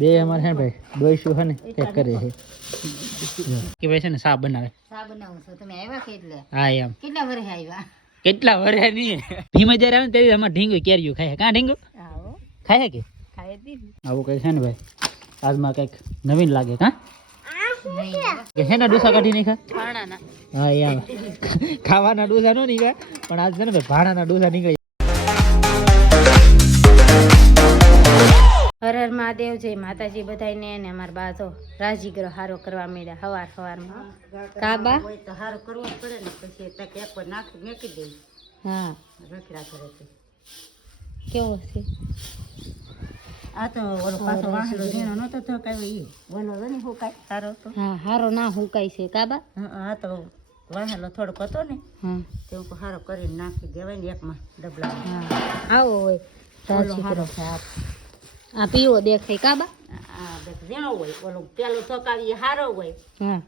બે અમારે છે ભાઈ ડોઈશું છે ને ચેક કરે છે કે ભાઈ છે ને સા બનાવે. સા બનાવું છું. તમે આવ્યા કે એટલે? હા એમ. કેટલા વર્ષે આવ્યા? કેટલા વર્ષે નહીં ભીમાં જ્યારે આવે ને ત્યારે અમારે ઢીંગું કેરીયું ખાય. કાં ઢીંગું આવો ખાય કે ખાઈ દીધી. આવું કંઈક છે ને ભાઈ આજમાં કંઈક નવીન લાગે. કાં નહીં કે હેના ડોસા કાઢી નહીં ખા. ભાણાના. હા એમ ખાવાના ડોસા નો નીકળે પણ આજ છે ને ભાઈ ભાણાના ડોસા નીકળે. હર હર મહાદેવ, જય માતાજી બધાને. ને અમારા બા તો રાજીગરો હારો કરવા માંડ્યા સવારમાં. કાબા તો હારો કરવો જ પડે ને, પછી તક એક પર નાખી મેકી દઈ. હા રખડા કરે છે. કેવો છે આ તો? ઓલો પાછો વાહલો ઝીણો નતો તો કાઈ ઈ ઓલો ને હુકાય સારો તો. હા હારો ના હુકાય છે કાબા. હા તો વાહલો થોડોક હતો ને, હા તે હું હારો કરીને નાખી દેવાય ને એકમાં ડબલા. હા આવો હોય રાજીગરો. આ પીવો દેખાય કાબા. હા ઝીણો હોય. ઓલો પેલો થોકાવી હારો હોય. હા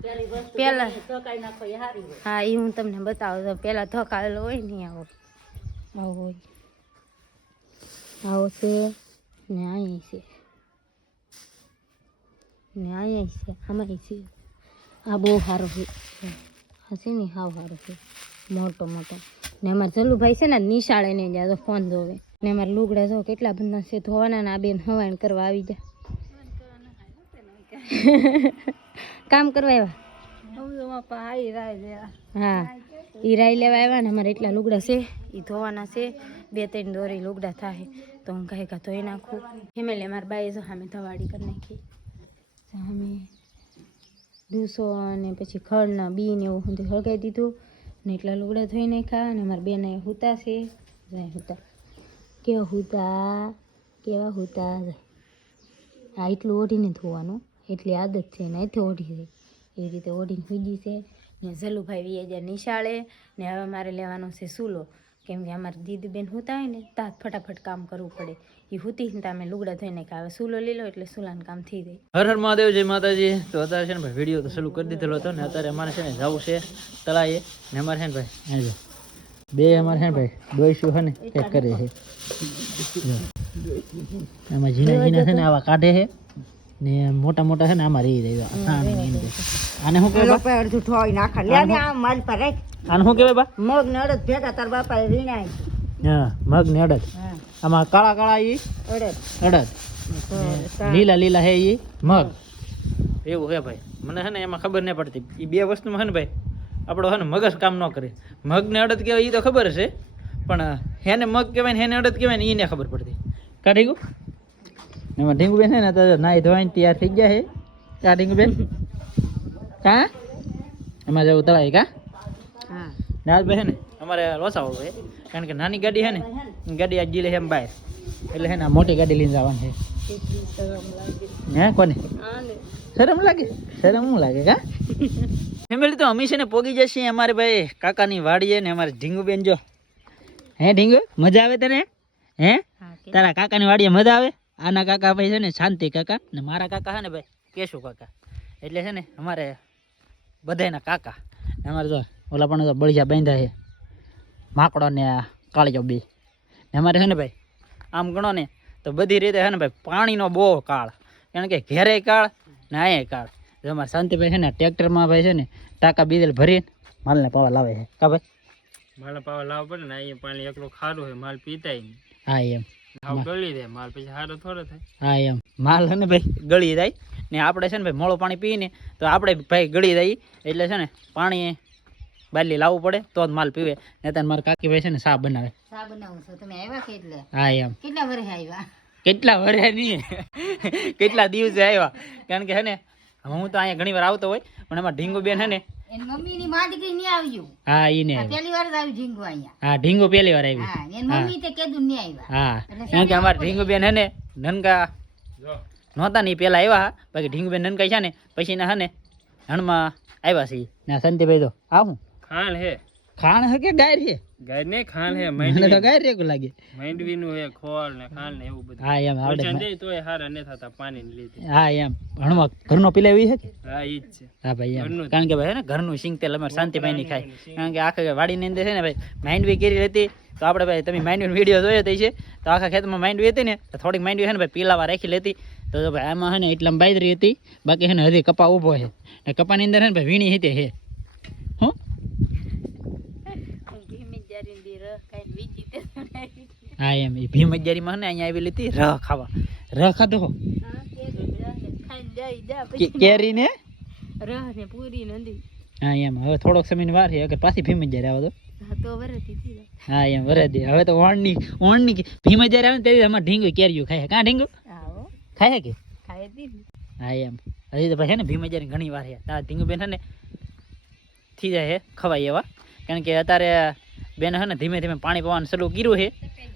પેલા થોકાઈ નાખો એ હારી હોય. હા એ હું તમને બતાવું તો પેલા થોકાવેલો હોય ને આવો આવો હોય. આવો છે ને અહીં છે ને અહીં છે આમાં છે. આ બહુ સારો છે. આ છે ને હાવ સારો છે મોટો મોટો. ને અમારે જલુભાઈ છે ને નિશાળે ને જાય તો ફોન જોવે. ને અમારે લુગડા જો કેટલા બધા છે ધોવાના ને આ બેન હવાણ કરવા આવી જાય. કામ કરવા આવ્યા? હા ઈ રાઈ લેવા આવ્યા ને. અમારે એટલા લુગડા છે એ ધોવાના છે. 2-3 દોરી લુગડા થાય તો હું કાંઈ ધોઈ નાખું. ફેમિલી અમારા બાએ જો અમે ધવાડી કરી નાખી. અમે ડૂસો અને પછી ખડના બી ને એવું બધું હળગાવી દીધું ને એટલા લુગડા ધોઈ નાખ્યા. અને અમારા બેન હુતા છે. હુતા કેવા હુતા. આ એટલું ઓઢીને ધોવાનું એટલી આદત છે ને અહીંથી ઓઢી જાય એવી રીતે ઓઢીને હુજી છે. ને જલુભાઈ વી જાય નિશાળે. ને હવે મારે લેવાનો છે સૂલો, કેમ કે અમારી દીદીબેન હુતા હોય ને ત્યાં ફટાફટ કામ કરવું પડે. એ હુતી ને ત્યાં અમે લુગડા ધોઈને કે હવે સૂલો લઈ લો એટલે સૂલાનું કામ થઈ જાય. હર હર મહાદેવ, જય માતાજી. તો અત્યારે છે ને ભાઈ વિડીયો તો ચાલુ કરી દીધેલો હતો ને અત્યારે અમારે છે ને જવું છે તળાએ. ને અમારે છે ને ભાઈ બે અમારે છે ને ભાઈ ડોઈશું છે ને ચેક કરે છે. એમાં ઝીણા ઝીણા છે ને આવા કાઢે છે ને મોટા મોટા છે ને આમાં રહી જાય. આને શું કહેવાય? અડધું ઠોઈ નાખા લે ને આ માલ પર રાખ. આને શું કહેવાય બા? મગ ને અડદ ભેગા તાર બાપા રીણાય. હા મગ ને અડદ. આમાં કાળા કાળા ઈ અડદ, લીલા લીલા હે ઈ મગ. એવું હે ભાઈ. મને છે ને એમાં ખબર નહીં પડતી. એ બે વસ્તુમાં છે ને ભાઈ આપણો છે ને મગજ કામ ન કરે. મગ ને અડદ કહેવાય એ તો ખબર છે, પણ હેને મગ કહેવાય ને હેને અડદ કહેવાય ને એને ખબર પડતી. કા ઢીંગુ? એમાં ઢીંગુબેન છે ને તો નાઈ ધોઈને તૈયાર થઈ ગયા છે. કા ઢીંગુબેન? કા એમાં જવું તળાય? કા હા ને આજ ભાઈ છે ને અમારે લોસાવાળું છે, કારણ કે નાની ગાડી છે ને ગાડી આજ જીલે છે એમ બહાર, એટલે છે ને મોટી ગાડી લઈને જવાનું છે. હે કોને શરમ લાગે? શરમ શું લાગે? કા ફેમિલી તો અમે છે ને પોગી જશે અમારે ભાઈ કાકાની વાડીએ. ને અમારે ઢીંગુબેન જો. હે ઢીંગુ મજા આવે તને? હે તારા કાકાની વાડીએ મજા આવે? આના કાકા ભાઈ છે ને શાંતિ કાકા, ને મારા કાકા છે ને ભાઈ કેશુ કાકા. એટલે છે ને અમારે બધાના કાકા. અમારે જો ઓલા પણ તો બળિયા બાંધ્યા છે, માકડો ને કાળિયો બે. ને અમારે છે ને ભાઈ આમ ગણો ને તો બધી રીતે છે ને ભાઈ પાણીનો બહુ કાળ, કારણ કે ઘેરે કાળ ને અહીંયા કાળ. અમારે શાંતિભાઈ છે ને ટ્રેક્ટરમાં ભાઈ છે ને ટાંકા બીજલ ભરીને માલને પાવા લાવે છે. કા ભાઈ? માલ પાવા લાવવા પડે ને. અહીંયા પાણી એકલો ખારું હોય, માલ પીતાય નહીં. હા એમ ગળી જાય માલ, પછી સારો થોડો થાય. હા એમ માલ છે ને ભાઈ ગળી જાય ને આપણે છે ને ભાઈ મોળું પાણી પીને તો આપણે ભાઈ ગળી જાય. એટલે છે ને પાણી બાટલી લાવવું પડે તો જ માલ પીવે. ને ત્યારે મારા કાકી ભાઈ છે ને સા બનાવે. સા બનાવું છું. તમે આવ્યા કે એટલે? હા એમ કેટલા વર્ષે આવ્યા? કેટલા વર્ષે નહીં કેટલા દિવસે આવ્યા, કારણ કે છે ને હું તો અહીંયા ઘણી વાર આવતો હોય, પણ એમાં ઢીંગુબેન છે ને એની મમ્મી ની માં દીકરી નહીં આવ્યું. હા ઈ ને પહેલી વાર જ આવ્યું ઢીંગુ અહીંયા. હા ઢીંગુ પહેલી વાર આવી. હા એની મમ્મી તે કેદું નહીં આવ્યા. હા કારણ કે અમારા ઢીંગુબેન છે ને નનકા નહોતા ને પેલા આવ્યા. બાકી ઢીંગુબેન નનકા છે ને પછી ના છે ને હણમાં આવ્યા છે. ને સંતીભાઈ તો આવું ખાંડ હે. ખાણ હે કે ગાય રે ગાય ને ખાણ હે મને તો ગાય રે કો લાગે માંડવી નું હે ખોળ ને ખાણ ને એવું બધું હા એમ આવડે ઓછા દે તોય હારા ન થતા પાણી ને લીધે હા એમ ઘણમાં ઘરનો પીલાવી છે કે હા ઈ જ છે હા ભાઈ એમ ઘરનું જ. કારણ કે ભાઈ હે ને ઘરનું સિંગ તેલ અમારે શાંતિભાઈ ની ખાય કારણ કે આખા વાડીની અંદર છે ને ભાઈ માંડવી કેરી હતી તો આપણે ભાઈ તમે માંડવીનો વિડીયો જોયો તો છે તો આખા ખેતરમાં માંડવી હતી ને તો થોડીક માંડવી છે ને ભાઈ પીલાવા રાખી લેતી તો ભાઈ આમાં છે ને એટલામાં બાજરી હતી બાકી છે ને હજી કપા ઊભો છે ને કપાની અંદર છે ને ભાઈ વીણી હતી હે હું હા એમ એ ભીમ અગિયારીમાં ને અહીંયા આવી લીધી રહ ખાવા રહ ખાધો હો કેરી ને હા એમ હવે થોડોક સમયની વાર છે અગર પાછી ભીમ અગિયાર આવે તો હા એમ વરદી હવે તો ઓણની ભીમ અગિયાર આવે ને તેથી અમારે ઢીંગું કેરીયું ખાય કાં ઢીંગું ખાય કે હા એમ હજી તો ભાઈ છે ને ભીમ અગિયાર ઘણી વાર છે તારા ઢીંગુ બેન છે ને થઈ જાય છે ખવાય એવા કારણ કે અત્યારે બેન છે ને ધીમે ધીમે પાણી પવાનું શરૂ કર્યું છે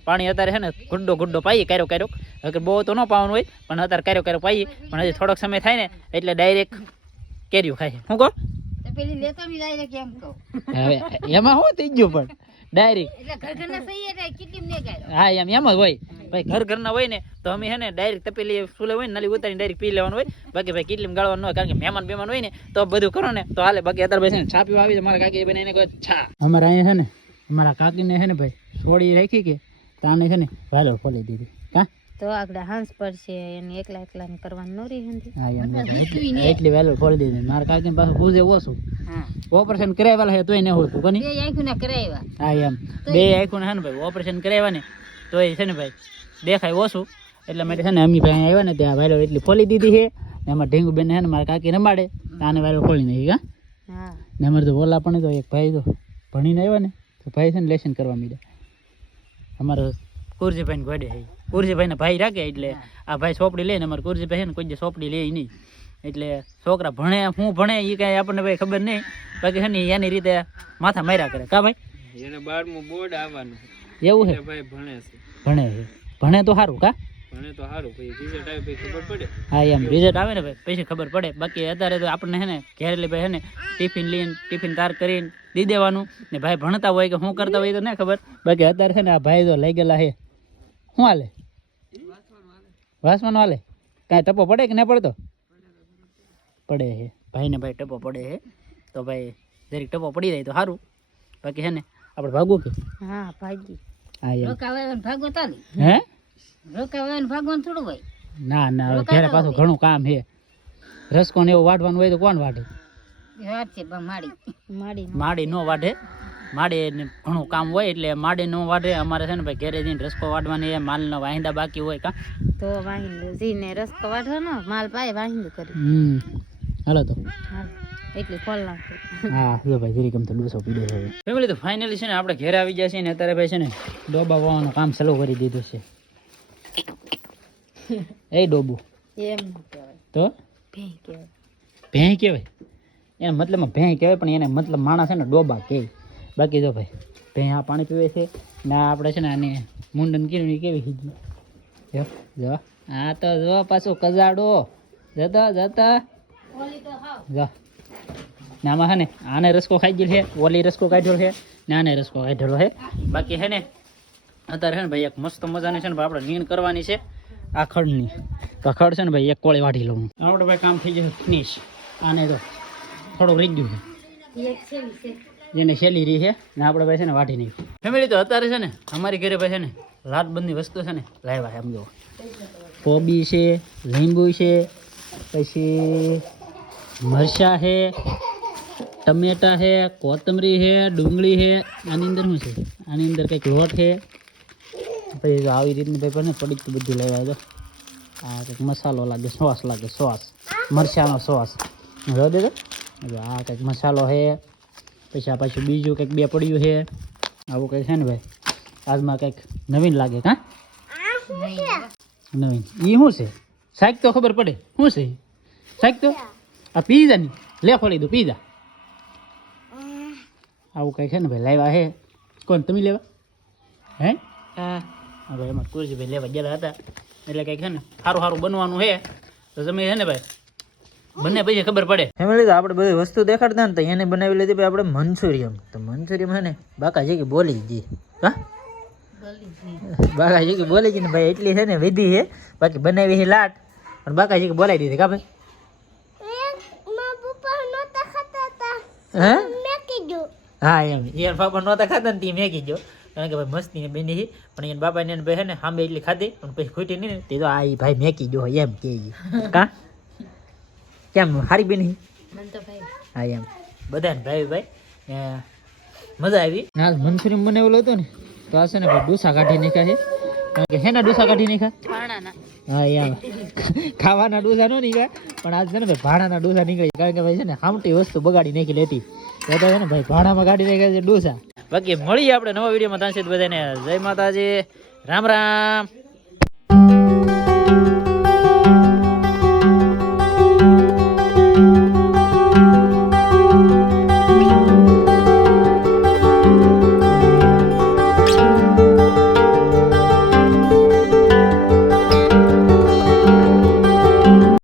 પાણી અત્યારે છે ને ગુડ્ડો પાઈએ ક્યારેક અગર બહુ તો ન પાવાનું હોય પણ અત્યારે ક્યારેક પાઈએ પણ હજી થોડોક સમય થાય ને એટલે ડાયરેક્ટ કેરીયું ખાય શું કહો હવે એમાં શું થઈ ગયું પણ ડાયરેક્ટ હા એમ જ હોય ભાઈ ઘરના હોય ને તો અમે છે ને ડાયરેક્ટ તપેલી સુલે હોય ને નલી ઉતારીને ડાયરેક્ટ પી લેવાનું હોય બાકી ભાઈ કેટલી ગાળવાનું હોય કારણ કે મહેમાન હોય ને તો બધું કરો ને તો હાલે બાકી અત્યારે ભાઈ છે ને છા પીવા આવી મારા કાકી બનાવીને કોઈ છા અમારે અહીંયા છે ને અમારા કાકીને છે ને ભાઈ છોડી રાખી કે તાને છે ને વાલો ખોલી દીધી કા તો આગળ હાંસ પડશે એને એકલા ને કરવાનું ન રહી હા એમ એટલી વેલો ખોલી દીધી મારા કાકીને પાછું પૂજે ઓછું ઓપરેશન કરાવેલા છે તોય ન હોતું કોની હા એમ બે આંખોને છે ને ભાઈ ઓપરેશન કરાવ્યા ને તોય છે ને ભાઈ દેખાય ઓછું એટલે માટે છે ને અમી ભાઈ આવ્યા ને ત્યાં વાયલો એટલી ખોલી દીધી છે ને એમાં ઢીંગુ બેન છે ને મારા કાકી રમાડે આને વાયલો ખોલી નાખી હા ને અમારે તો ઓલા પણ તો એક ભાઈ તો ભણીને આવ્યા ને તો ભાઈ છે ને લેસન કરવા માંડ્યા અમારો કુરજીભાઈ ગોડે છે કુરજીભાઈ ને ભાઈ રાખે એટલે આ ભાઈ ચોપડી લે ને અમારે કુરજીભાઈ છે ને કોઈ ચોપડી લે નહીં એટલે છોકરા ભણે હું ભણે એ કાંઈ આપણને ભાઈ ખબર નહીં બાકી છે ને એની રીતે માથા માર્યા કરે કા ભાઈ એને 12મું બોર્ડ આવવાનું એવું છે ભાઈ ભણે છે ભણે તો સારું કા ભણે તો સારું પછી રિઝલ્ટ આવે પછી ખબર પડે હા એમ રિઝલ્ટ આવે ને ભાઈ પછી ખબર પડે બાકી અત્યારે તો આપણને છે ને ઘેરેલી ભાઈ છે ને ટિફિન તાર કરીને દઈ દેવાનું ને ભાઈ ભણતા હોય કે શું કરતા હોય તો ના ખબર બાકી અત્યારે છે ને આ ભાઈ તો લઈ ગયેલા છે શું હાલે વાસવાનું હાલે કાંઈ ટપો પડે કે ના પડતો પડે છે ભાઈને ભાઈ ટપો પડે છે તો ભાઈ જરીક ટપો પડી જાય તો સારું બાકી છે ને આપણે ભાગવું કે હા ભાગી હા એમ ભાગો તાલી હે ભાગવાનું થોડું હોય ના હવે ઘરે પાછું ઘણું કામ છે રસકો ને એવું વાટવાનું હોય તો કોણ વાટે માડી નો વાટે માડે ઘણું કામ હોય એટલે માડે નો વાટે અમારે છે ને ભાઈ ઘરે જઈને રસકો વાટવાની માલનો વાહિંદા બાકી હોય કા તો વાહિંદો જીને રસકો વાટવાનો માલ પાય વાહિંદો કરી હાલો તો એટલી ખોલ નાખ હા જો ભાઈ જરી કમ તો ડોસો પીડો છે ફેમિલી તો ફાઇનલી છે ને આપણે ઘરે આવી ગયા છીએ ને અત્યારે ભાઈ છે ને ડોબા વાવવાનું કામ ચાલુ કરી દીધું છે એ ડોબુ એમ કહેવાય તો ભેં કહેવાય એને મતલબમાં ભેં કહેવાય પણ એને મતલબ માણસ છે ને ડોબા કહે બાકી જો ભાઈ ભેં આ પાણી પીવે છે ને આપણે છે ને આને મુંડન કીધું કેવી હીજી જો આ તો જો પાછું કજાડો જતા જો ને આમાં છે ને આને રસકો ખાઈ ગયેલ છે ઓલી રસકો કાઢ્યો છે ને આને રસકો કાઢ્યો છે બાકી છે ને અત્યારે છે ને ભાઈ એક મસ્ત મજાની છે ને ભાઈ આપણે નીણ કરવાની છે આ ખડની તો ખડ છે ને ભાઈ એક કોળી વાઢી લઉં આપણે ભાઈ કામ થઈ જશે ફિનિશ આને તો થોડુંક રહી ગયું છે જેને શેલી રહી છે ને આપણે ભાઈ છે ને વાઢી નહીં ફેમિલી તો અત્યારે છે ને અમારી ઘરે ભાઈ છે ને લાટબંધની વસ્તુ છે ને લાવ્યા છે સમજો કોબી છે લીંબુ છે પછી મરચાં છે ટમેટા છે કોથમરી છે ડુંગળી છે આની અંદર શું છે આની અંદર કંઈક લોટ છે પછી જો આવી રીતની ભાઈ પણ પડી તો બધું લેવા દો આ કંઈક મસાલો લાગે સોસ મરચાંનો સોસ જો દે તો આ કંઈક મસાલો છે પછી આ પાછું બીજું કંઈક બે પડ્યું છે આવું કંઈક છે ને ભાઈ આજમાં કંઈક નવીન લાગે કાં નવીન એ શું છે શાક તો ખબર પડે શું છે શાક તો આ પીઝાની લે ફળી દો પીઝા આવું કંઈક છે ને ભાઈ લાવ્યા છે કોણ તમે લેવા હે હા ભાઈ એમાં કુરજીભાઈ લેવા ગયેલા હતા એટલે કંઈક છે ને સારું બનવાનું છે તો તમે છે ને ભાઈ બંને પછી ખબર પડે. ફેમિલી તો આપણે બધી વસ્તુ દેખાડતા ને તો એને બનાવી લીધી આપણે મંચુરિયમ. તો મંચુરિયમ હે ને બાકાજી કે બોલી જી હા બાકાજી કે બોલી જી ને ભાઈ એટલી છે ને વિધિ છે. બાકી બનાવી છે લાટ પણ બાકાજી કે બોલાવી દીધી કા ભાઈ હે હા એમ યાર બાપા નહોતા ખાતા ને તે મેકી ગયો કારણ કે ભાઈ મસ્તી ને બેની પણ એના બાપા ને ભાઈ હે ને સાંભે એટલી ખાધી પણ પછી ખૂટી નહીં ને તે તો આ ભાઈ મેકી ગયો એમ કે કા કેમ હારી બેની હા એમ બધાને ભાઈ મજા આવી. ના મંચુરિયમ બનાવેલો હતો ને તો આ છે ને ભાઈ ડોસા કાઢી નાખ્યા છે કારણ કે હેના ડોસા કાઢી નાખ્યા હા એમ ખાવાના ડોસા ન નીકળ્યા પણ આજ છે ને ભાઈ ભાડાના ડોસા નીકળે કારણ કે ભાઈ છે ને હામટી વસ્તુ બગાડી નાખી લેતી તો છે ને ભાઈ ભાડામાં કાઢી નાખ્યા છે ડોસા. બાકી મળીએ આપણે નવા વિડીયોમાં ત્યાં સુધી બધાને જય માતાજી રામ રામ.